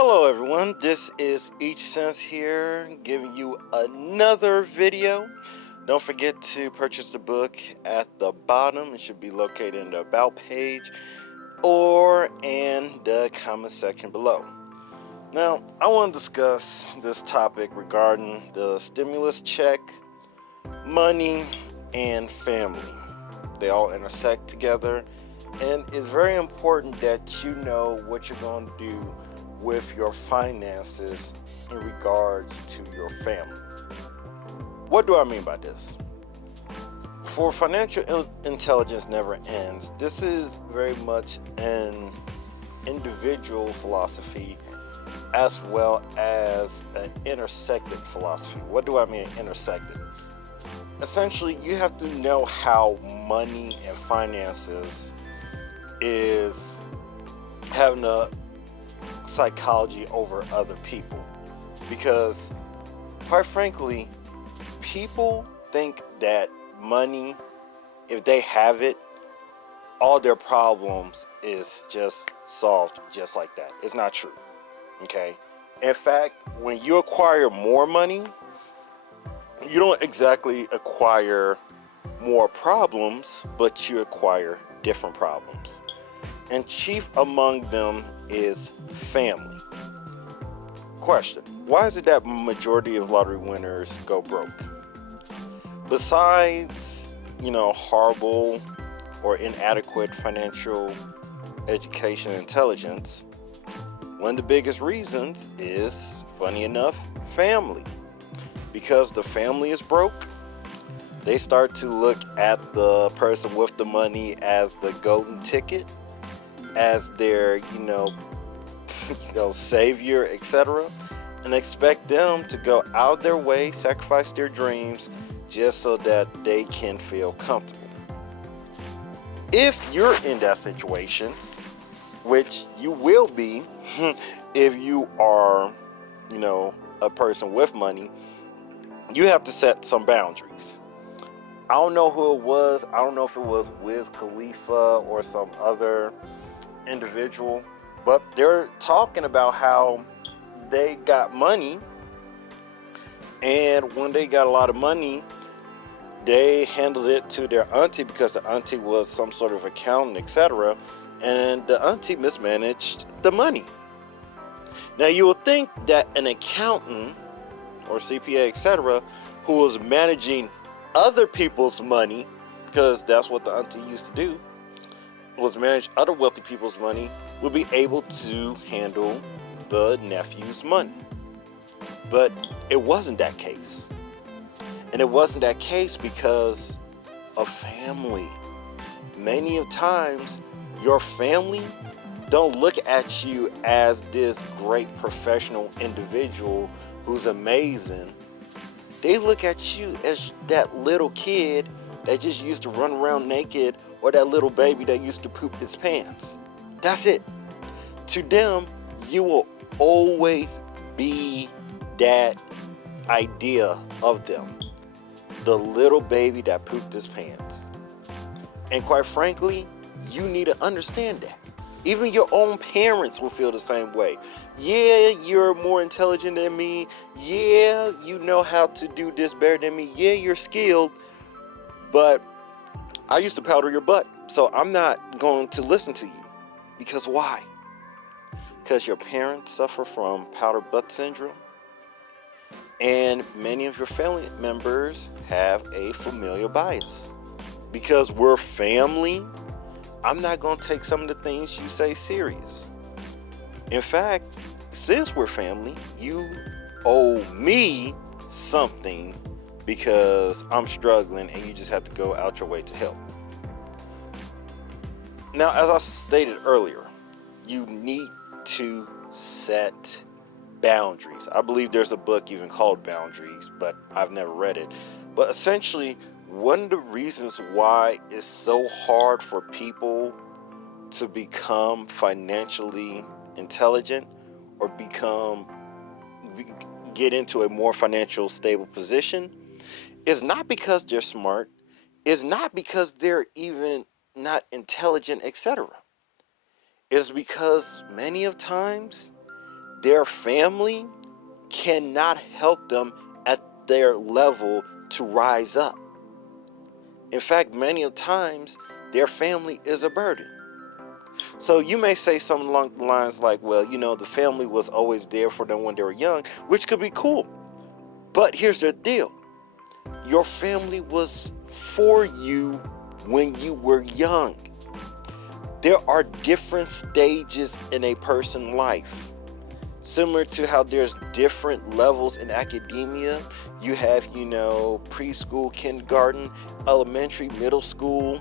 Hello everyone, this is Each Sense here, giving you another video. Don't forget to purchase the book at the bottom. It should be located in the About page or in the comment section below. Now, I want to discuss this topic regarding the stimulus check, money, and family. They all intersect together, and it's very important that you know what you're going to do with your finances in regards to your family. What do I mean by this? For financial intelligence never ends, this is very much an individual philosophy as well as an intersected philosophy. What do I mean intersected? Essentially, you have to know how money and finances is having a psychology over other people, because quite frankly, people think that money, if they have it, all their problems is just solved just like that. It's not true. Okay, in fact, when you acquire more money, you don't exactly acquire more problems, but you acquire different problems, and chief among them is family. Question: why is it that majority of lottery winners go broke? Besides, horrible or inadequate financial education and intelligence, one of the biggest reasons is, funny enough, family. Because the family is broke, they start to look at the person with the money as the golden ticket, as their, savior, etc., and expect them to go out their way, sacrifice their dreams, just so that they can feel comfortable. If you're in that situation, which you will be if you are, a person with money, you have to set some boundaries. I don't know who it was. I don't know if it was Wiz Khalifa or some other individual, but they're talking about how they got money, and when they got a lot of money, they handled it to their auntie because the auntie was some sort of accountant, etc., and the auntie mismanaged the money. Now, you would think that an accountant or CPA, etc., who was managing other people's money, because that's what the auntie used to do, was manage other wealthy people's money, would be able to handle the nephew's money. But it wasn't that case. And it wasn't that case because of family. Many of times, your family don't look at you as this great professional individual who's amazing. They look at you as that little kid that just used to run around naked, or that little baby that used to poop his pants. That's it. To them, you will always be that idea of them, the little baby that pooped his pants. And quite frankly, you need to understand that. Even your own parents will feel the same way. Yeah, you're more intelligent than me. Yeah, you know how to do this better than me. Yeah, you're skilled, but I used to powder your butt, so I'm not going to listen to you. Because why? Because your parents suffer from powder butt syndrome, and many of your family members have a familial bias. Because we're family, I'm not going to take some of the things you say serious. In fact, since we're family, you owe me something because I'm struggling and you just have to go out your way to help. Now, as I stated earlier, you need to set boundaries. I believe there's a book even called Boundaries, but I've never read it. But essentially, one of the reasons why it's so hard for people to become financially intelligent or get into a more financial stable position is not because they're smart, is not because they're even not intelligent, etc. It's because many of times their family cannot help them at their level to rise up. In fact, many of times, their family is a burden. So you may say something along the lines like, well, the family was always there for them when they were young, which could be cool. But here's the deal. Your family was for you when you were young. There are different stages in a person's life. Similar to how there's different levels in academia. You have, preschool, kindergarten, elementary, middle school,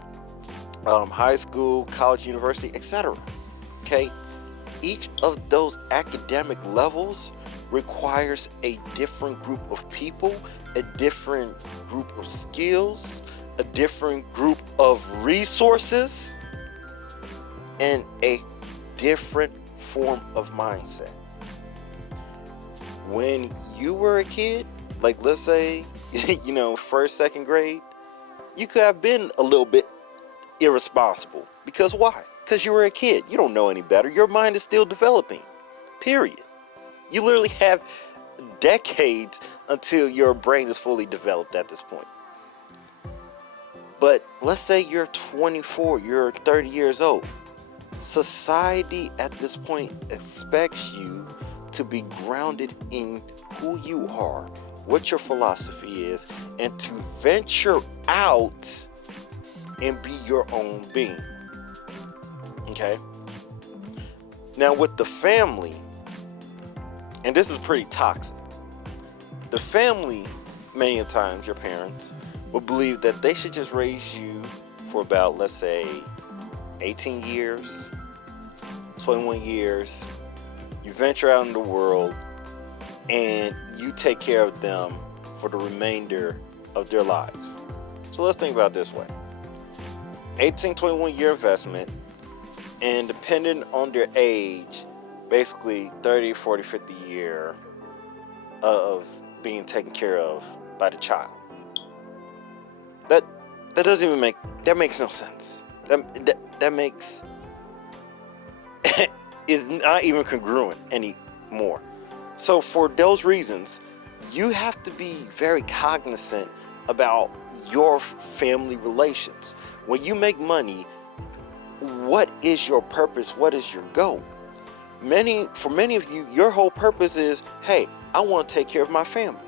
high school, college, university, etc. Okay? Each of those academic levels requires a different group of people, a different group of skills, a different group of resources, and a different form of mindset. When you were a kid, like let's say, first, second grade, you could have been a little bit irresponsible. Because why? Because you were a kid. You don't know any better. Your mind is still developing. Period. You literally have decades until your brain is fully developed at this point. But let's say you're 24, you're 30 years old. Society at this point expects you to be grounded in who you are, what your philosophy is, and to venture out and be your own being. Okay? Now with the family, and this is pretty toxic, the family, many times your parents, will believe that they should just raise you for about, let's say, 18 years, 21 years. You venture out in the world and you take care of them for the remainder of their lives. So let's think about it this way. 18, 21 year investment, and depending on their age, basically 30, 40, 50 year of being taken care of by the child. That doesn't even makes no sense. That makes is not even congruent anymore. So for those reasons, you have to be very cognizant about your family relations. When you make money, what is your purpose? What is your goal? For many of you, your whole purpose is, hey, I want to take care of my family.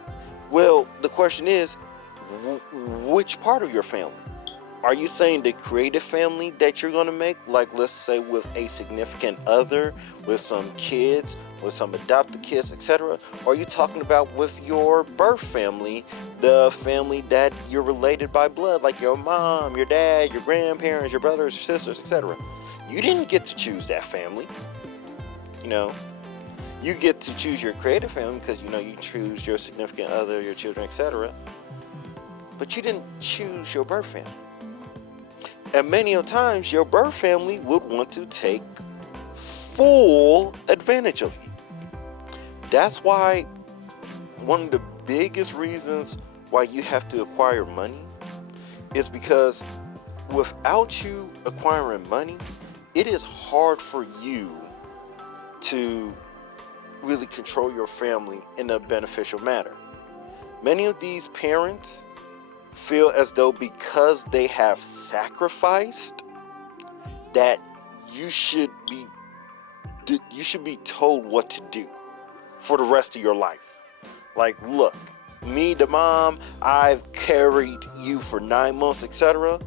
Well, the question is, which part of your family? Are you saying the creative family that you're going to make, like let's say with a significant other, with some kids, with some adopted kids, etc.? Or are you talking about with your birth family, the family that you're related by blood, like your mom, your dad, your grandparents, your brothers, your sisters, etc.? You didn't get to choose that family. You get to choose your creative family because you choose your significant other, your children, etc. But you didn't choose your birth family. And many of times your birth family would want to take full advantage of you. That's why one of the biggest reasons why you have to acquire money is because without you acquiring money, it is hard for you to really control your family in a beneficial manner. Many of these parents feel as though because they have sacrificed, that you should be told what to do for the rest of your life. Like, look, me, the mom, I've carried you for 9 months, etc.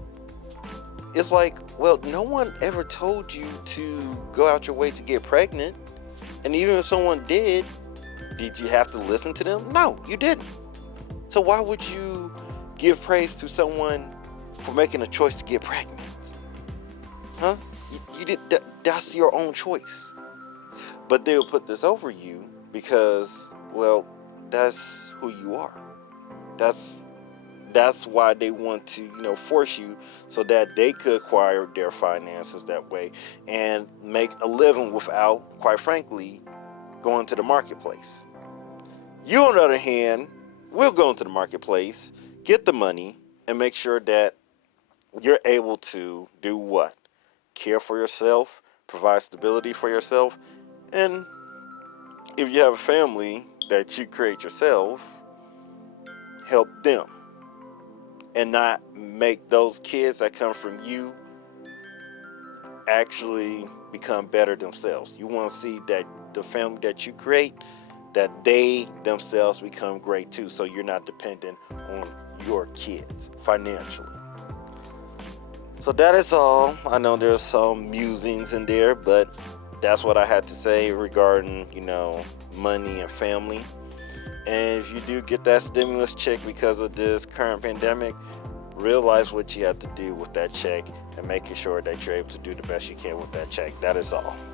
It's like, well, no one ever told you to go out your way to get pregnant. And even if someone did you have to listen to them? No, you didn't. So why would you give praise to someone for making a choice to get pregnant? Huh? You did that's your own choice. But they'll put this over you because, well, that's who you are. That's why they want to, force you so that they could acquire their finances that way and make a living without, quite frankly, going to the marketplace. You, on the other hand, will go into the marketplace, get the money, and make sure that you're able to do what? Care for yourself, provide stability for yourself, and If you have a family that you create yourself, help them and not make those kids that come from you actually become better themselves. You want to see that the family that you create, that they themselves become great too, so you're not dependent on your kids financially. So that is all. I know there's some musings in there, but that's what I had to say regarding, money and family. And if you do get that stimulus check because of this current pandemic, realize what you have to do with that check and making sure that you're able to do the best you can with that check. That is all.